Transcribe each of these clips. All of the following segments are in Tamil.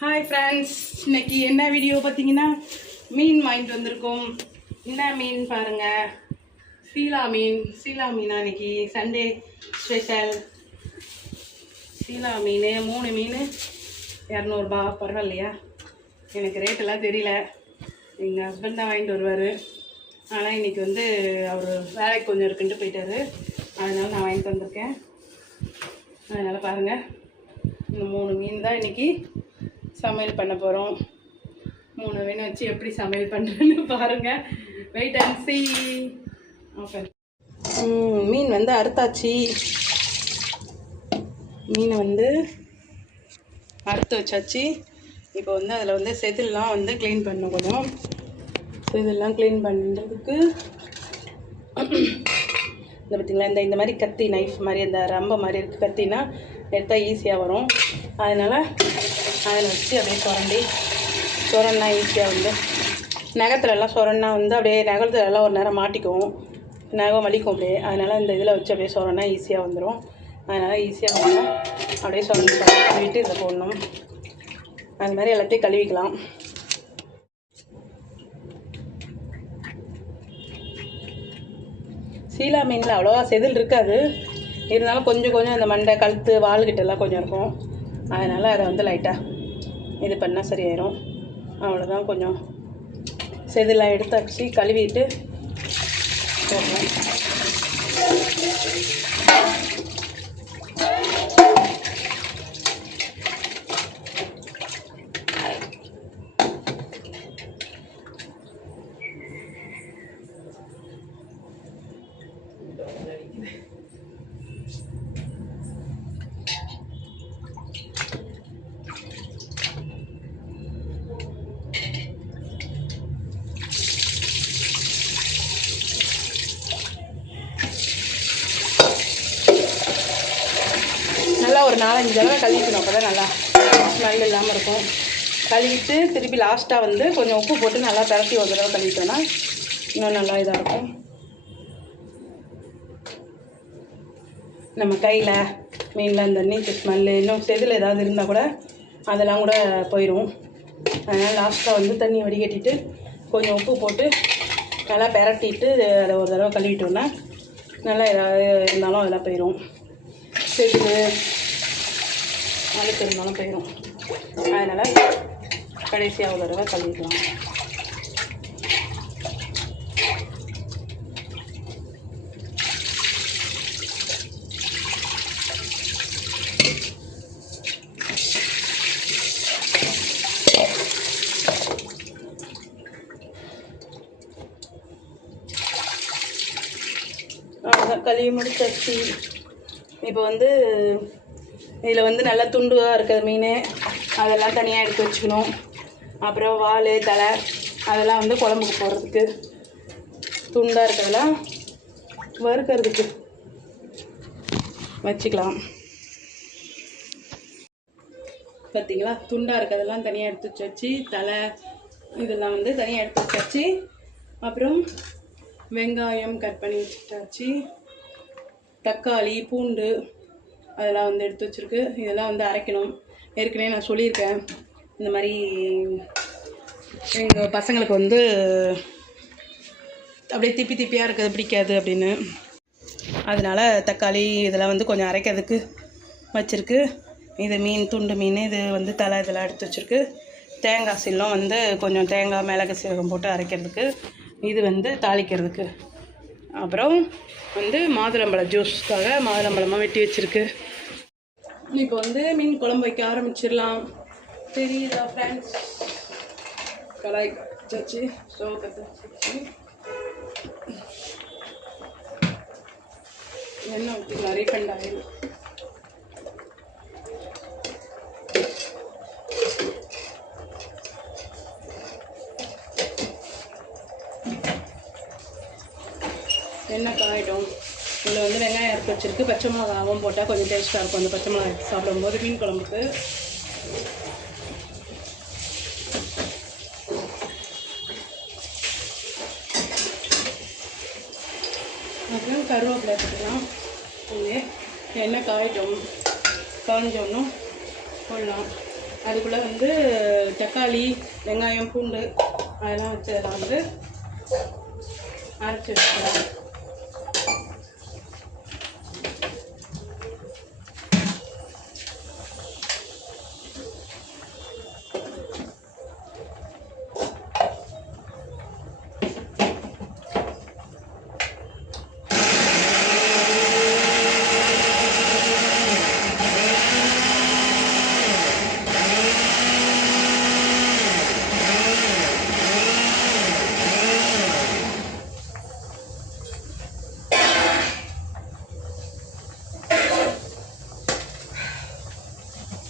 ஹாய் ஃப்ரெண்ட்ஸ், இன்னைக்கு என்ன வீடியோ பார்த்தீங்கன்னா மீன் வாங்கிட்டு வந்திருக்கோம். என்ன மீன் பாருங்கள், சீலா மீனா. இன்னைக்கு சண்டே ஸ்பெஷல் சீலா மீன். 3 மீன் 200 பரவாயில்லையா? எனக்கு ரேட்டெல்லாம் தெரியல, எங்கள் ஹஸ்பண்ட் தான் வாங்கிட்டு வருவார். ஆனால் இன்றைக்கி அவர் வேலைக்கு கொஞ்சம் இருக்குன்ட்டு போயிட்டார், அதனால் நான் வாங்கிட்டு வந்திருக்கேன். அதனால் பாருங்கள், இந்த 3 மீன் தான் இன்றைக்கி சமையல் பண்ண போகிறோம். 3 மீன் வச்சு எப்படி சமையல் பண்ணுறேன்னு பாருங்கள். Wait and see. ஓகே, மீன் அறுத்தாச்சு. மீனை அறுத்து வச்சாச்சு. இப்போ அதில் செதில்லாம் க்ளீன் பண்ணணும். கொஞ்சம் செதில்லாம் க்ளீன் பண்ணுறதுக்கு இந்த பார்த்திங்களா, இந்த மாதிரி கத்தி, நைஃப் மாதிரி, அந்த ரம்ப மாதிரி இருக்குது கத்தினா எடுத்தால் ஈஸியாக வரும். அதனால் அதில் வச்சு அப்படியே சுரண்டா ஈஸியாக நகத்துலலாம் சுரண்டா அப்படியே நகத்துலலாம் ஒரு நேரம் மாட்டிக்கும், நகம் வலிக்கும் அப்படியே. அதனால் இந்த இதில் வச்சு அப்படியே சுரண்டா ஈஸியாக வந்துடும். அதனால் ஈஸியாக வரணும். அப்படியே சுரண்டி கழுவிட்டு இதில் போடணும். அது மாதிரி எல்லாத்தையும் கழுவிக்கலாம். சீலா மீனில் அவ்வளோவா செதில் இருக்காது, இருந்தாலும் கொஞ்சம் அந்த மண்டை, கழுத்து, வால்கிட்டெல்லாம் கொஞ்சம் இருக்கும். அதனால் அதை லைட்டாக இது பண்ணால் சரியாயிடும். அவ்வளோதான். கொஞ்சம் செதிலாம் எடுத்தாச்சு, கழுவிட்டு போடுறோம். நல்லா ஒரு 4-5 தடவை கழுவிக்கணும், அப்போ தான் நல்லா ஸ்மெல் இல்லாமல் இருக்கும். கழுவிட்டு திருப்பி லாஸ்ட்டாக கொஞ்சம் உப்பு போட்டு நல்லா பரட்டி ஒரு தடவை கழுவிட்டோன்னா இன்னும் நல்லா இதாக இருக்கும். நம்ம கையில் மீனில் அந்த நீட்டு ஸ்மெல்லு, இன்னும் செதில் ஏதாவது இருந்தால் கூட அதெல்லாம் கூட போயிடும். அதனால் லாஸ்ட்டாக தண்ணி வடிகட்டிட்டு கொஞ்சம் உப்பு போட்டு நல்லா பரட்டிட்டு அதை ஒரு தடவை கழுவிட்டோன்னா நல்லா ஏதாவது இருந்தாலும் அதெல்லாம் போயிடும். செதில் அழுக்கு இருந்தாலும் போயிடும். அதனால் கடைசியாக ஒரு தடவை கழுவிக்கலாம். அவ்வளோதான், கழுவி முடிச்சாச்சு. இப்போ இதில் நல்லா துண்டுவாக இருக்கிற மீன் அதெல்லாம் தனியாக எடுத்து வச்சுக்கணும். அப்புறம் வால், தலை அதெல்லாம் குழம்புக்கு போடுறதுக்கு, துண்டாக இருக்கிறதெல்லாம் வறுக்கிறதுக்கு வச்சுக்கலாம். பார்த்திங்களா, துண்டாக இருக்கிறதெல்லாம் தனியாக எடுத்து வச்சாச்சு. தலை இதெல்லாம் தனியாக எடுத்து வச்சாச்சு. அப்புறம் வெங்காயம் கட் பண்ணி வச்சுட்டாச்சு. தக்காளி, பூண்டு அதெல்லாம் எடுத்து வச்சுருக்கு. இதெல்லாம் அரைக்கணும். ஏற்கனவே நான் சொல்லியிருக்கேன், இந்த மாதிரி எங்கள் பசங்களுக்கு அப்படியே திப்பியாக இருக்கிறது பிடிக்காது அப்படின்னு. அதனால் தக்காளி இதெல்லாம் கொஞ்சம் அரைக்கிறதுக்கு வச்சுருக்கு. இது மீன், துண்டு மீன், இது தலை இதெல்லாம் எடுத்து வச்சுருக்கு. தேங்காய் சீலம் கொஞ்சம் தேங்காய், மிளகு, சீரகம் போட்டு அரைக்கிறதுக்கு. இது தாளிக்கிறதுக்கு. அப்புறம் மாதுளம்பழ ஜூஸ்க்காக மாதுளம்பழமாக வெட்டி வச்சுருக்கு. இப்போ மீன் குழம்பு வைக்க ஆரம்பிச்சிடலாம். தெரியுதா ஃப்ரெண்ட்ஸ்? கடாய் வச்சாச்சு, ஸ்டவ் பற்ற வச்சு எண்ணெய் ஊற்றிக்கலாம். Refined oil. எண்ணெய் காயிடும். இதில் வெங்காயம் அரைச்சி வச்சுருக்கு. பச்சை மிளகாவும் போட்டால் கொஞ்சம் டேஸ்ட்டாக இருக்கும். அந்த பச்சை மிளகா எடுத்து சாப்பிடும்போது மீன் குழம்புக்கு. அப்புறம் கருவேப்பிலை எடுத்துக்கலாம். எண்ணெய் காயிட்டும், காஞ்சோன்னும் போடலாம். அதுக்குள்ளே வந்து தக்காளி, வெங்காயம், பூண்டு அதெல்லாம் வச்சு அதெல்லாம் வந்து அரைச்சி வச்சுக்கலாம்.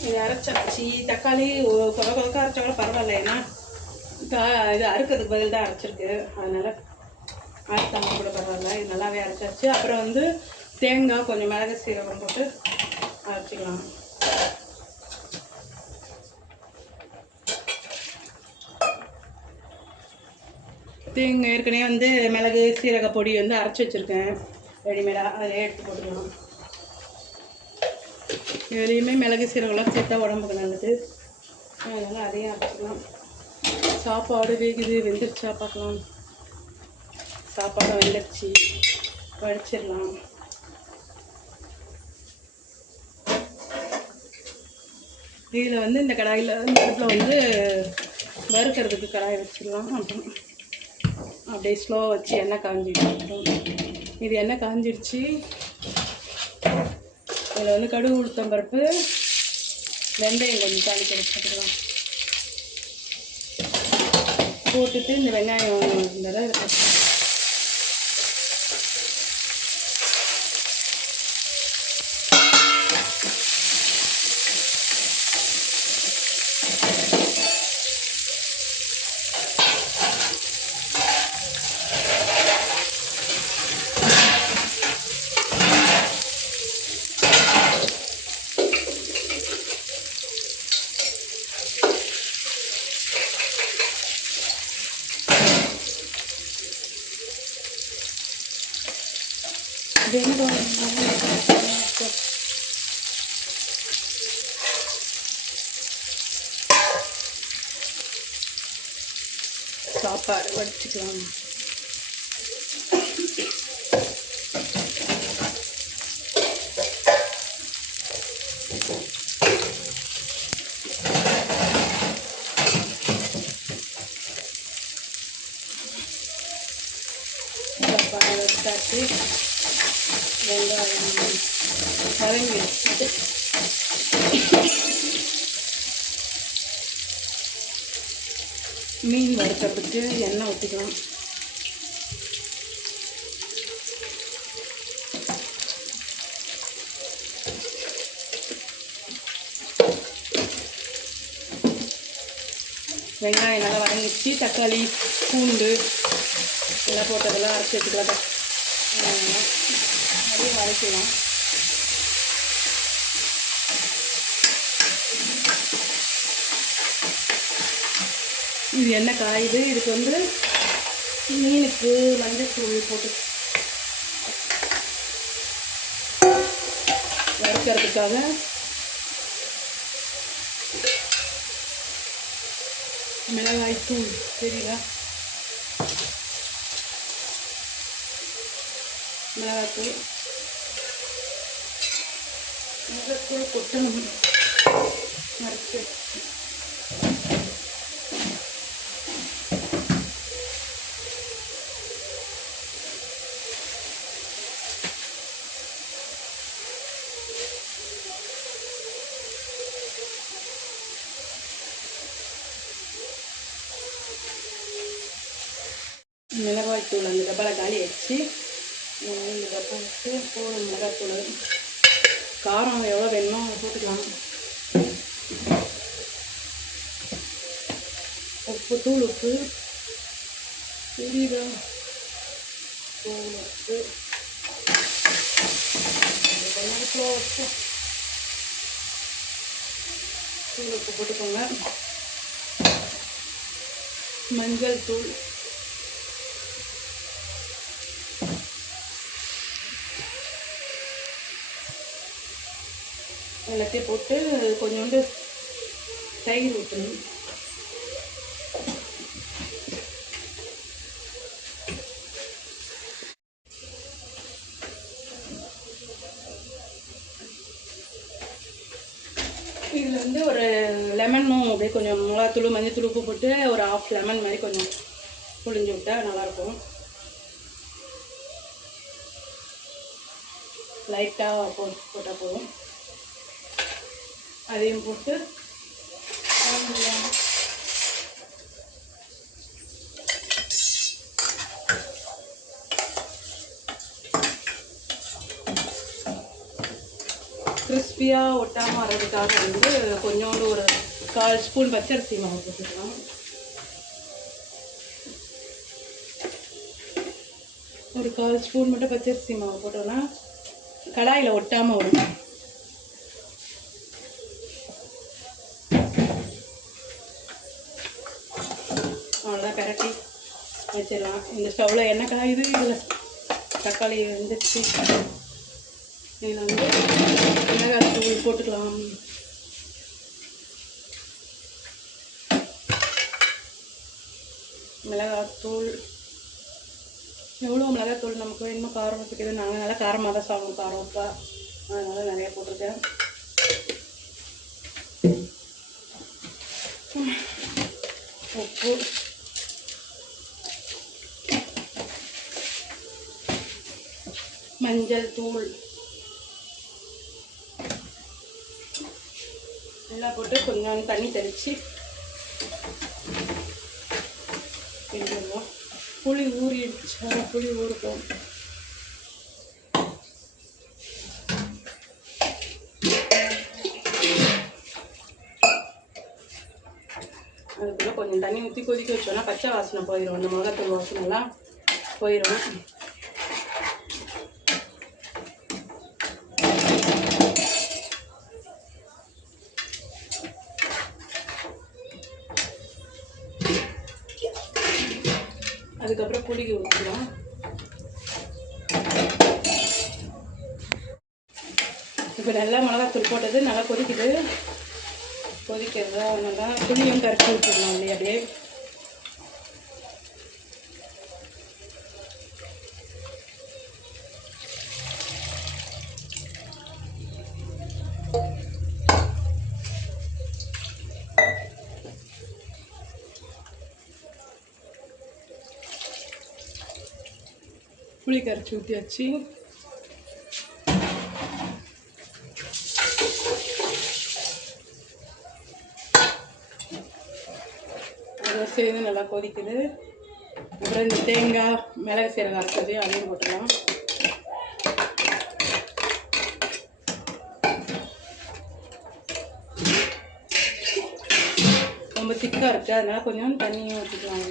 இது அரைச்சாச்சு. தக்காளி கொதக்க அரைச்சா கூட பரவாயில்ல, ஏன்னா இது அறுக்கிறதுக்கு பதில் தான் அரைச்சிருக்கு, அதனால் அரைச்சாங்க கூட பரவாயில்ல. இது நல்லாவே அரைச்சாச்சு. அப்புறம் வந்து தேங்காய், கொஞ்சம் மிளகு, சீரகம் போட்டு அரைச்சிக்கலாம். தேங்காய் ஏற்கனவே வந்து மிளகு சீரக பொடி வந்து அரைச்சி வச்சுருக்கேன் ரெடிமேடாக, அதிலே எடுத்து போட்டுக்கலாம். இதுலேயுமே மிளகு சீரகம்லாம் சேர்த்தா உடம்புக்கு நல்லது, அதனால் அதையும் அரைச்சிக்கலாம். சாப்பாடு வேகுது, வெந்துருச்சா பார்க்கலாம். சாப்பாடு வெந்துருச்சு, வடிச்சிடலாம். இதில் வந்து இந்த கடாயில் இந்த இடத்துல வந்து வறுக்கிறதுக்கு கடாயை வச்சிடலாம். அப்புறம் அப்படியே ஸ்லோவாக வச்சு எண்ணெய் காஞ்சிட்டு, இது எண்ணெய் காஞ்சிடுச்சு. இதில் வந்து கடுகு, உளுத்தம் பருப்பு, வெந்தயம் கொஞ்சம் தாளிக்க வச்சுக்கலாம். போட்டுட்டு இந்த வெங்காயம் இருந்தாலும் சாப்பாடு வடிச்சுக்கலாம். சாப்பாடு வடிச்சாச்சு. வெங்காயம் வதங்கி வச்சுட்டு மீன் வறுக்கிறதுக்கு எண்ணெய் ஊற்றிக்கலாம். வெங்காயம் நல்லா வதங்கிச்சு. தக்காளி, பூண்டு எல்லாம் போட்டதெல்லாம் அரைச்சி வச்சுக்கலாம். அதையும் வதக்கலாம். இது எண்ணெய் காயுது. இதுக்கு வந்து மீனுக்கு மஞ்சள் போட்டு வறுக்கிறதுக்காக மிளகாய் தூள் சரிங்களா, மிளகாய்த்தூள் மிளகாய்த்தூள் கொட்டணும். மறைச்சு மிளகாய்த்தூள் அந்த டப்பாவில் காலி ஆயிடுச்சு. இந்த டப்பா வச்சு போடும் மிளகாய்த்தூள். காரம் எவ்வளோ வேணுமோ அதை போட்டுக்கலாம். உப்பு, தூள் உப்பு, புரியுதா, தூள் உப்பு தூள் உப்பு போட்டுக்கோங்க. மஞ்சள் தூள், எல்லாத்தையும் போட்டு கொஞ்சோண்டு தயிர் ஊற்றணும். இதில் வந்து ஒரு லெமனும் அப்படியே கொஞ்சம் மிளகாத்தூள் மஞ்சத்தூள் உப்பு போட்டு ஒரு ½ லெமன் மாதிரி கொஞ்சம் புழிஞ்சு விட்டால் நல்லாயிருக்கும். லைட்டாக போட்டால் போதும். அதையும் போட்டு கிறிஸ்பியாக ஒட்டாமல் வர்றதுக்காக வந்து கொஞ்சோண்டு ஒரு 1/4 ஸ்பூன் பச்சரிசி மாவு போட்டுக்கலாம். ஒரு 1/4 ஸ்பூன் மட்டும் பச்சரிசி மாவு போட்டோன்னா கடாயில் ஒட்டாமல் வரும். அவ்வளோதான், பெரட்டி வச்சிடலாம். இந்த ஸ்டவ்வில் எண்ணெய் காயுது. இதில் தக்காளி வெந்துச்சு. இதில் வந்து மிளகாத்தூள் போட்டுக்கலாம். மிளகாத்தூள் எவ்வளோ மிளகாத்தூள் நமக்கு வேணுமோ காரம் வைக்கிறது. நாங்கள் நல்லா காரமாக தான் சாப்பிடுவோம், காரம் உப்பா, அதனால் நிறையா போட்டிருக்கேன். உப்பு, மஞ்சள் தூள் எல்லாம் போட்டு கொஞ்சம் தண்ணி தெளித்து கிண்டிடுவோம். புளி ஊறிடுச்சா? புளி ஊறுக்கும். அதுக்குள்ளே கொஞ்சம் தண்ணி ஊற்றி கொதிக்க வச்சோன்னா பச்சை வாசனை போயிடும். அந்த மிளகாத்தூள் வாசனைலாம் போயிடும். அதுக்கப்புறம் புளிக்கு ஊற்றிக்கலாம். இப்போ நல்லா மிளகாத்தூள் போட்டது நல்லா கொதிக்குது. கொதிக்கிறது நல்லா புளியும் கரைச்சி ஊற்றிடலாம். அப்படியே புளி கரைச்சி ஊற்றியாச்சு. அதை சேர்ந்து நல்லா கொதிக்குது. அப்புறம் இந்த தேங்காய் மிளகு சீரகம் அரைச்சதையும் அதையும் போட்டுடலாம். ரொம்ப திக்காக இருக்குது, அதனால் கொஞ்சம் தண்ணியும் ஊற்றிக்கலாம்.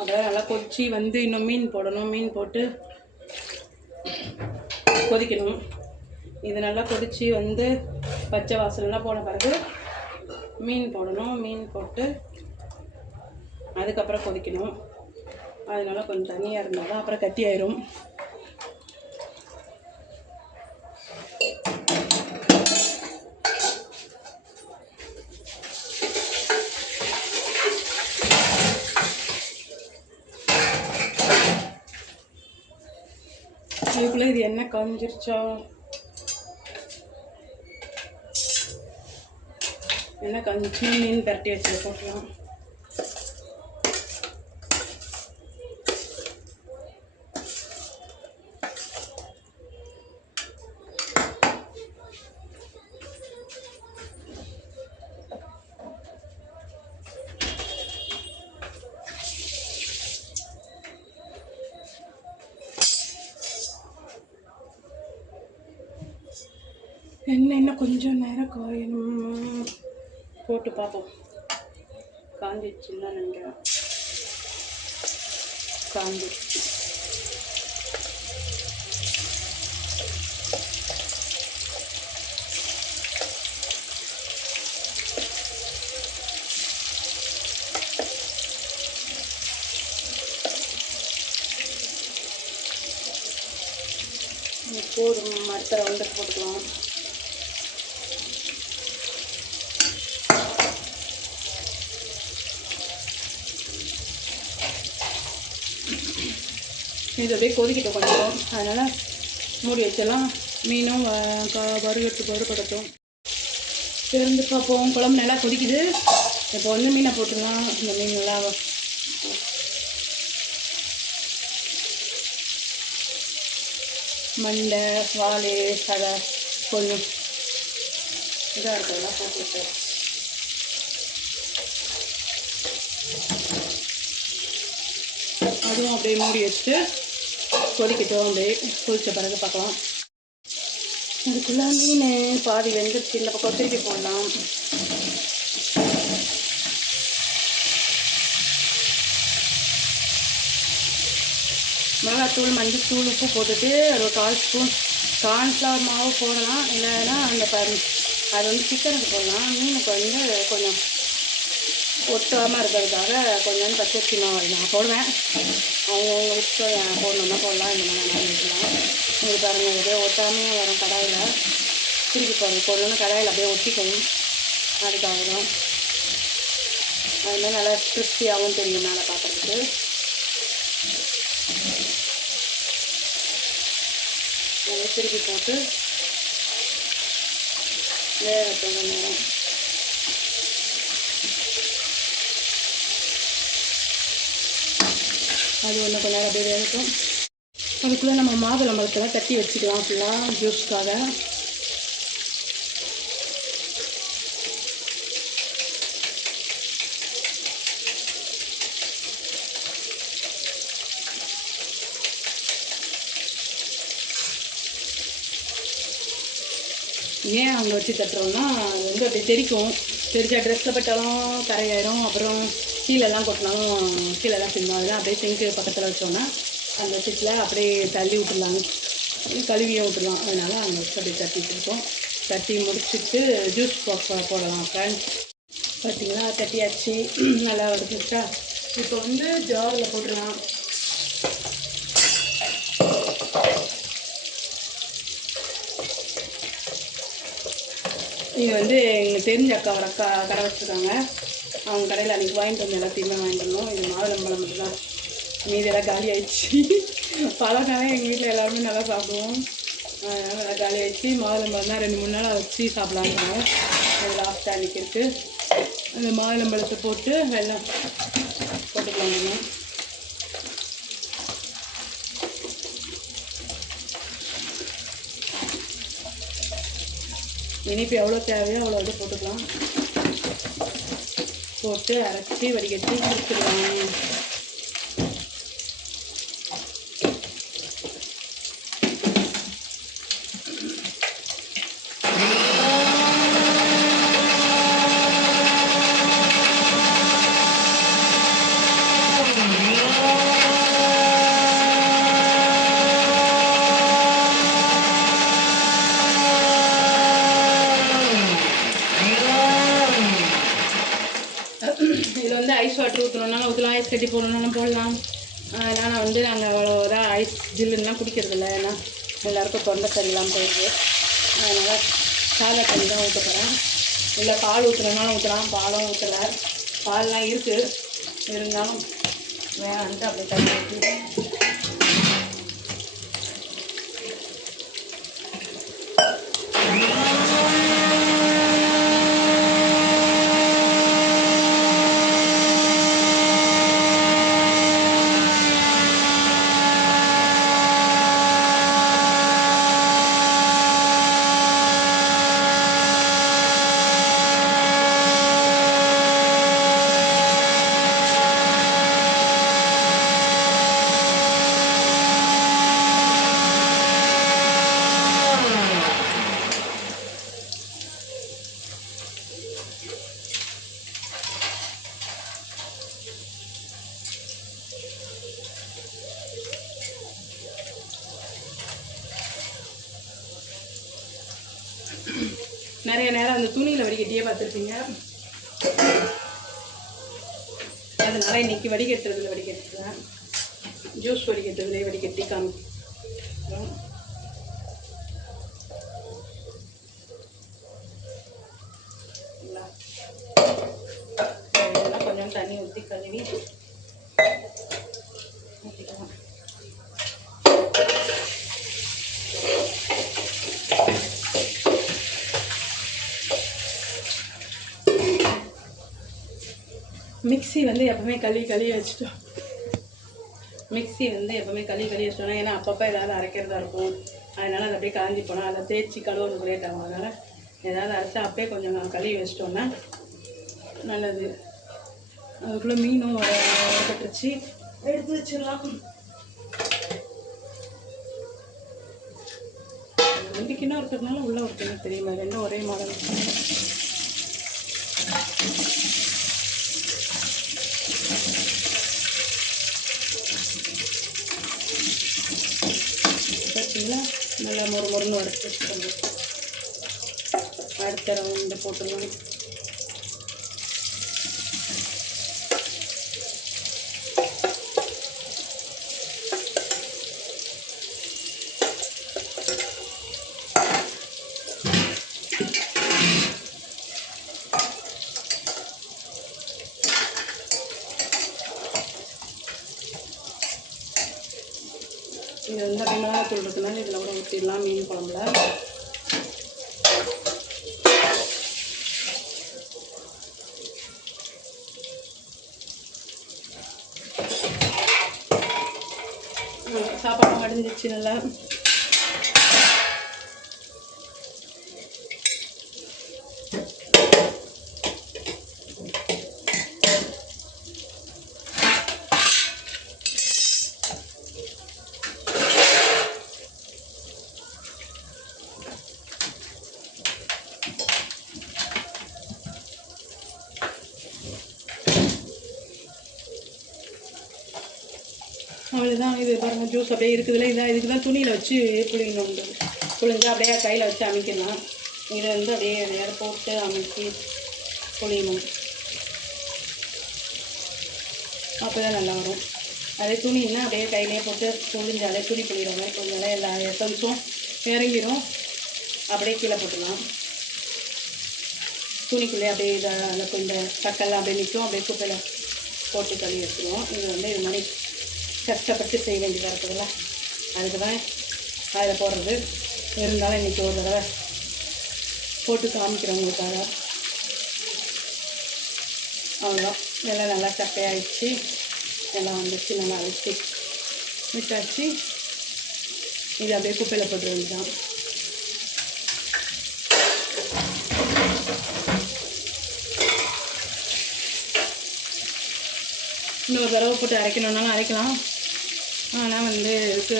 அப்புறம் நல்லா கொதிச்சு வந்து இன்னும் மீன் போடணும். மீன் போட்டு கொதிக்கணும். இது நல்லா கொதிச்சு வந்து பச்சை வாசல்லாம் போன பிறகு மீன் போடணும். மீன் போட்டு அதுக்கப்புறம் கொதிக்கணும். அதனால கொஞ்சம் தண்ணியாக இருந்தால் தான் அப்புறம் கட்டி ஆயிரும். இதுக்குள்ளே இது என்ன காஞ்சிருச்சா? என்ன காஞ்சிச்சு? மீன் பரட்டி வச்சு போட்டுக்கலாம். எண்ணெய் இன்னும் கொஞ்சம் நேரம் காயணும். போட்டு பார்ப்போம். காஞ்சிடுச்சுன்னு தான் நினைக்கிறேன். காஞ்சிடுச்சு. போதும், அடுத்த ரவுண்டுக்கு போட்டுக்கலாம். இது அப்படியே கொதிக்கிட்டோம் கொஞ்சம், அதனால் மூடி வச்செல்லாம் மீனும் வறுபடட்டும். திறந்து பார்ப்போம். குழம்பு நல்லா கொதிக்குது. இப்போ வந்து மீனை போட்டுடலாம். இந்த மீன் நல்லா மண்டை வால் அதை கொஞ்சம் இதாக இருக்கிறதெல்லாம் போட்டுவிட்டு அதுவும் அப்படியே மூடி வச்சுட்டு கொதிக்கட்டும். அப்படியே கொதித்த பிறகு பார்க்கலாம். அதுக்குள்ளே மீன் பாதி வெந்துச்சு. இந்த பக்கம் திருப்பி போடலாம். மிளகாத்தூள், மஞ்சத்தூள், உப்பு போட்டுட்டு ஒரு 1/4 ஸ்பூன் கார்ன்ஃப்ளவர் மாவு போடலாம். இல்லைன்னா அந்த அது வந்து சிக்கனுக்கு போடலாம். மீனுக்கு வந்து கொஞ்சம் ஒட்டாமல் இருக்கிறதுக்காக கொஞ்சம் பச்சரிசி மாவு நான் போடுவேன். அவங்க இஷ்டம் போடணுன்னா போடலாம், இல்லைன்னா நான் வைக்கலாம். உங்களுக்கு பாருங்கள், அப்படியே ஒட்டாமையே வரும் கடாயில். திருப்பி போடணும்னா கடாயில் அப்படியே ஒட்டிக்கணும். அதுக்காக தான் அதுமாதிரி நல்லா கிறிஸ்பியாகவும் தெரியும் மேலே பார்க்குறதுக்கு. நல்லா திருப்பி போட்டு வேகட்டும் நேரம். அது ஒன்று கொஞ்ச நேரம் அப்படியே வேகட்டும். அதுக்குள்ளே நம்ம மாதுளம்பழத்தெல்லாம் தட்டி வச்சுக்கலாம் ஃபுல்லாக ஜூஸ்க்காக. ஏன் அங்கே வச்சு தட்டுறோம்னா அது வந்து அப்படியே தெரிக்கும். தெரிஞ்சா ட்ரெஸ்ஸில் பட்டாலும் கரையாயிரும். அப்புறம் கீழெல்லாம் கொட்டினாலும் கீழெல்லாம் சிந்தும். அதெல்லாம் அப்படியே சிங்க்கு பக்கத்தில் வச்சோன்னா அந்த சிட்டில் அப்படியே தள்ளி விட்டுடலாம், கழுவியை விட்டுடலாம். அதனால் அங்கே வச்சு அப்படியே தட்டிட்டு இருக்கோம். தட்டி முடிச்சுட்டு ஜூஸ் போடலாம் ஃப்ரெண்ட்ஸ். பார்த்தீங்களா, தட்டியாச்சு. நல்லா வச்சுட்டா இப்போ வந்து ஜாரில் போட்டுடலாம். இது வந்து எங்கள் தெரிஞ்ச ஒரு அக்கா கடை வச்சுருக்காங்க. அவங்க கடையில் அன்றைக்கி வாங்கிட்டு வந்து எல்லாத்தையுமே வாங்கிட்டு வந்தோம். இது மாதுளம்பழம் மட்டும்தான், மீதெல்லாம் காலி ஆகிடுச்சு. பழம்னாலே எங்கள் வீட்டில் எல்லாருமே நல்லா சாப்பிடுவோம். அதனால் நல்லா காலி ஆகிடுச்சு. மாதுளம்பழம் தான் 2-3 நாளாக வச்சு சாப்பிட்லாங்க. அது லாஸ்ட்டாக அன்றைக்கி இருக்குது. அந்த மாதுளம்பழத்தை போட்டு வெல்லம் போட்டுக்கலாங்க. இனிப்பு எவ்வளோ தேவையோ அவ்வளோ இது போட்டுக்கலாம். போட்டு அரைச்சி வடிகட்டி குடிச்சிடலாம். இதில் வந்து ஐஸ் வாட்டர் ஊற்றணுன்னாலும் ஊற்றலாம், ஐஸ் கட்டி போடணுன்னாலும் போடலாம். ஆனால் நாங்கள் அவ்வளோதான் ஐஸ் ஜில்லுன்னா குடிக்கிறதில்ல. ஏன்னா எல்லாேருக்கும் தொண்டை சரியில்லாமல் போயிடுது. அதனால் சாதா தண்ணி தான் ஊற்ற போகிறேன். இல்லை பால் ஊற்றணுன்னாலும் ஊற்றலாம். பாலும் ஊற்றலை, பால்லாம் இருக்குது, இருந்தாலும் வேணான்ட்டு அப்படியே தண்ணி ஊற்றி நிறைய நேரம் அந்த துணியில் வடிகட்டியே பார்த்துருப்பீங்க. அதனால இன்னைக்கு வடிகட்டுறதுல வடிகட்டுறேன். ஜூஸ் வடிகட்டுறதுலேயே வடிகட்டி காமிக்கிறோம். கொஞ்சம் தண்ணி ஊற்றி கழுவி ஊற்றிக்கலாம். மிக்ஸி வந்து எப்போவுமே கழுவி வச்சுட்டோம். மிக்ஸி வந்து எப்போவுமே கழுவி வச்சிட்டோம்னா, ஏன்னா அப்பப்போ ஏதாவது அரைக்கிறதா இருக்கும். அதனால் அது அப்படியே காஞ்சி போனால் அதை தேய்ச்சி கழுவுறது லேட் ஆகும். அதனால் ஏதாவது அரைச்சா அப்படியே கொஞ்சம் கழுவி வச்சிட்டோம்னா நல்லது. அதுக்குள்ளே மீனும் வறுபட்டுருச்சு, எடுத்து வச்சிடலாம். 2 கிலோ இருக்கிறதுனால உள்ளே ஒரு கிலோ தெரியுமா, ரெண்டும் ஒரே மாடல். பார்த்தீங்களா, நல்லா மொறுன்னு வறுத்து வச்சுக்கணும். அடுத்த ரவுண்டு போட்டுருவோம். இது வந்து மிளகாத்தூள் இருக்குனால இதில் கூட ஊற்றிடலாம் மீன் குழம்புல. சாப்பாடு வடிஞ்சிச்சு நல்லா. அவ்வளோதான். இது பாருங்கள், ஜூஸ் அப்படியே இருக்குதுல்ல. இதுக்கு தான் துணியில் வச்சு புளிங்கணும். புளிஞ்சு அப்படியே கையில் வச்சு அமைக்கலாம். இதை வந்து அப்படியே நேரம் போட்டு அமைக்கி புளியணும். அப்போ தான் நல்லா வரும். அதே துணின்னா அப்படியே கையிலே போட்டு புளிஞ்சாலே துணி புளிகிற மாதிரி கொஞ்சம் எல்லா எசன்ஸும் இறங்கிடும். அப்படியே கீழே போட்டுக்கலாம். துணிக்குள்ளே அப்படியே இதை கொஞ்சம் தக்கெல்லாம் அப்படியே நிற்கும். அப்படியே குப்பையில் போட்டு கழுவி வச்சுருவோம். இது வந்து இது மாதிரி கஷ்டப்பட்டு செய்ய வேண்டியதாக இருக்குதுல்ல, அதுக்கு தான் அதில் போடுறது. இருந்தாலும் இன்றைக்கி ஒரு தடவை போட்டு காமிக்கிறவங்களுக்காக. அவ்வளோதான். எல்லாம் நல்லா சக்கையாகிடுச்சு, எல்லாம் வந்துச்சு. நல்லா அழிச்சு விட்டாச்சு. இது அப்படியே குப்பையில் போட்டு வேண்டியதான். இன்னொரு தடவை போட்டு அரைக்கணுன்னாலும் அரைக்கலாம். ஆனால் வந்து இதுக்கு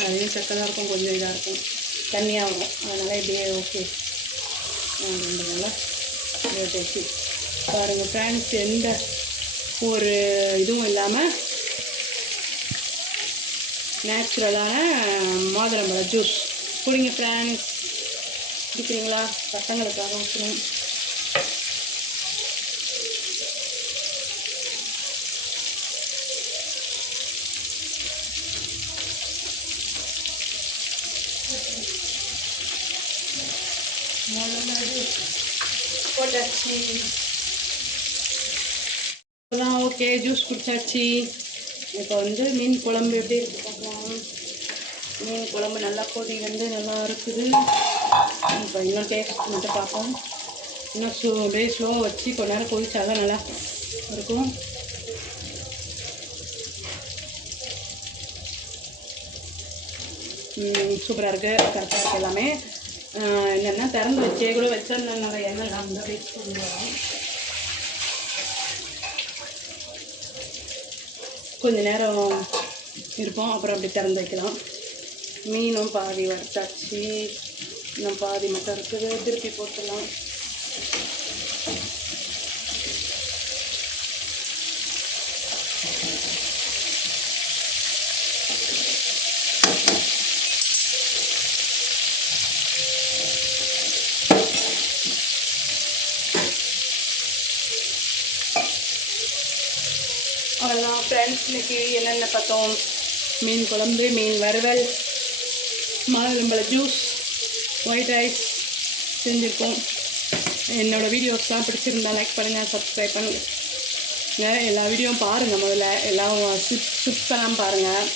அதையும் சக்கலாக இருக்கும், கொஞ்சம் இதாக இருக்கும், தண்ணியாக வரும். அதனால் இப்படியே ஓகே அப்படின்றதுனால டேஸ்டி. பாருங்கள் ஃப்ரெண்ட்ஸ், எந்த ஒரு இதுவும் இல்லாமல் நேச்சுரலான மாதுளம்பழ ஜூஸ் குடிங்க ஃப்ரெண்ட்ஸ். குடிக்கிறீங்களா? பசங்களுக்காக ஊற்றணும். போட்டாச்சு. இப்போதான் ஓகே, ஜூஸ் குடிச்சாச்சு. இப்போ வந்து மீன் குழம்பு எப்படி இருக்குது பார்க்கலாம். மீன் குழம்பு நல்லா கொதி வந்து நல்லா இருக்குது. இப்போ இன்னும் டேஸ்ட் மட்டும் பார்ப்போம். இன்னும் அப்படியே ஸ்லோவாக வச்சு கொஞ்ச நேரம் கொதிச்சாதான் நல்லா இருக்கும். சூப்பராக இருக்குது, கரெக்டாக இருக்குது எல்லாமே. என்னென்னா திறந்து வச்சே கூட வச்சா நிறைய எண்ணெய் இல்லாமல் தான் வேஸ்ட் பண்ணுவோம். கொஞ்சம் நேரம் இருப்போம், அப்புறம் அப்படி திறந்து வைக்கலாம். மீனும் பாதி வறுத்தாச்சு, இன்னும் பாதி மட்டும் இருக்குது. திருப்பி போட்டுடலாம். அவ்வளோதான் ஃப்ரெண்ட்ஸ். இன்றைக்கி என்னென்ன பார்த்தோம்? மீன் குழம்பு, மீன் வறுவல், மாதுளம்பழ ஜூஸ், ஒயிட் ரைஸ் செஞ்சுருக்கோம். என்னோடய வீடியோஸ்லாம் பிடிச்சிருந்தா லைக் பண்ணுங்கள், சப்ஸ்கிரைப் பண்ணுங்கள். எல்லா வீடியோவும் பாருங்கள். முதல்ல எல்லாம் சிப்ஸ்லாம் பாருங்கள்.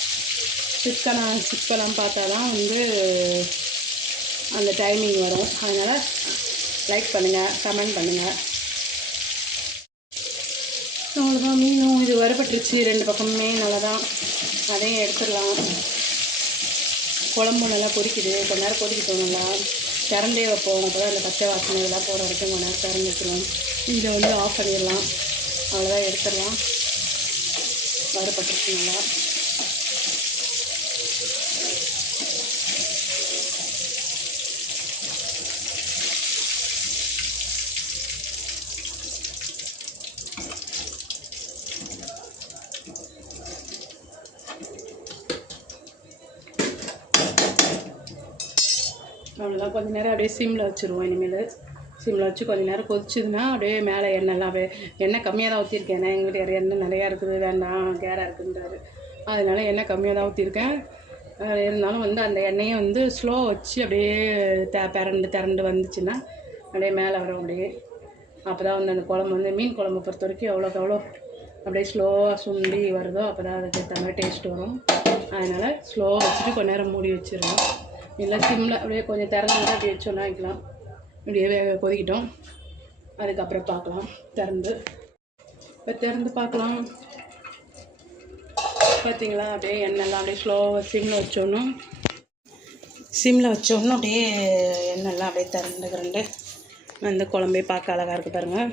சிப்ஸ்லாம் பார்த்தா தான் வந்து அந்த டைமிங் வரும். அதனால் லைக் பண்ணுங்கள், கமெண்ட் பண்ணுங்கள். அவ்வளோதான். மீனும் இது வறுபட்டுருச்சு 2 பக்கமுமே நல்லா தான். அதையும் எடுத்துடலாம். குழம்பு நல்லா கொதிக்குது. கொஞ்ச நேரம் கொதிக்கிட்டோம். நல்லா திறந்தே வைப்போம். அப்போ தான் அந்த பச்சை வாசனை இதெல்லாம் போகிற வரைக்கும் கொஞ்ச நேரம் திறந்து வச்சுருவோம். இதை ஆஃப் பண்ணிடலாம். அவ்வளோதான், எடுத்துடலாம். வறுபட்டுருச்சு நல்லா. அவ்வளோதான். கொஞ்சம் நேரம் அப்படியே சிம்மில் வச்சுருவோம். இனிமேல் சிம்மில் வச்சு கொஞ்சம் நேரம் கொதிச்சுதுன்னா அப்படியே மேலே எண்ணெய்லாம் எண்ணெய் கம்மியாக தான் ஊற்றிருக்கேன். ஏன்னா எங்கள் வீட்டு எண்ணெய் நிறையா இருக்குது, வேண்டாம் கேராக இருக்குன்றாரு. அதனால எண்ணெய் கம்மியாக தான் ஊற்றிருக்கேன். இருந்தாலும் அந்த எண்ணெயை ஸ்லோ வச்சு அப்படியே திரண்டு வந்துச்சுன்னா அப்படியே மேலே வரும். அப்படியே அப்போ தான் அந்த குழம்பு மீன் குழம்பு பொறுத்த வரைக்கும் எவ்வளோ அப்படியே ஸ்லோவாக சுண்டி வருதோ அப்போ தான் அதுக்கு தகுந்த டேஸ்ட் வரும். அதனால் ஸ்லோவாக வச்சுட்டு கொஞ்ச நேரம் மூடி வச்சிடணும். இல்லை சிம்மில் அப்படியே கொஞ்சம் திறந்து அப்படி வச்சோன்னா வைக்கலாம். இப்படியே கொதிக்கிட்டோம். அதுக்கப்புறம் பார்க்கலாம். இப்போ திறந்து பார்க்கலாம். பார்த்தீங்களா, அப்படியே எண்ணெய்லாம் அப்படியே ஸ்லோவாக சிம்மில் வச்சோன்னா அப்படியே எண்ணெய்லாம் அப்படியே திறந்து அந்த குழம்பே பார்க்க அழகாக இருக்குது பாருங்கள்.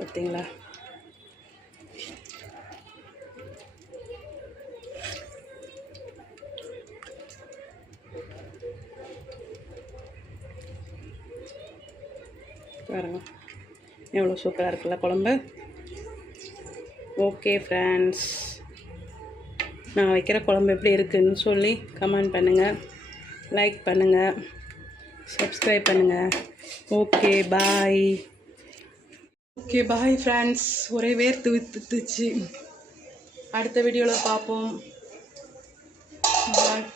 பார்த்தீங்களா, பாருங்க எவ்வளோ சூப்பராக இருக்குல்ல குழம்பு. ஓகே ஃப்ரெண்ட்ஸ், நான் வைக்கிற குழம்பு எப்படி இருக்குதுன்னு சொல்லி கமெண்ட் பண்ணுங்கள், லைக் பண்ணுங்கள், சப்ஸ்கிரைப் பண்ணுங்கள். Okay bye friends. ஒரே வேர்த்து வித்துச்சு. அடுத்த வீடியோவில் பார்ப்போம். பாய்.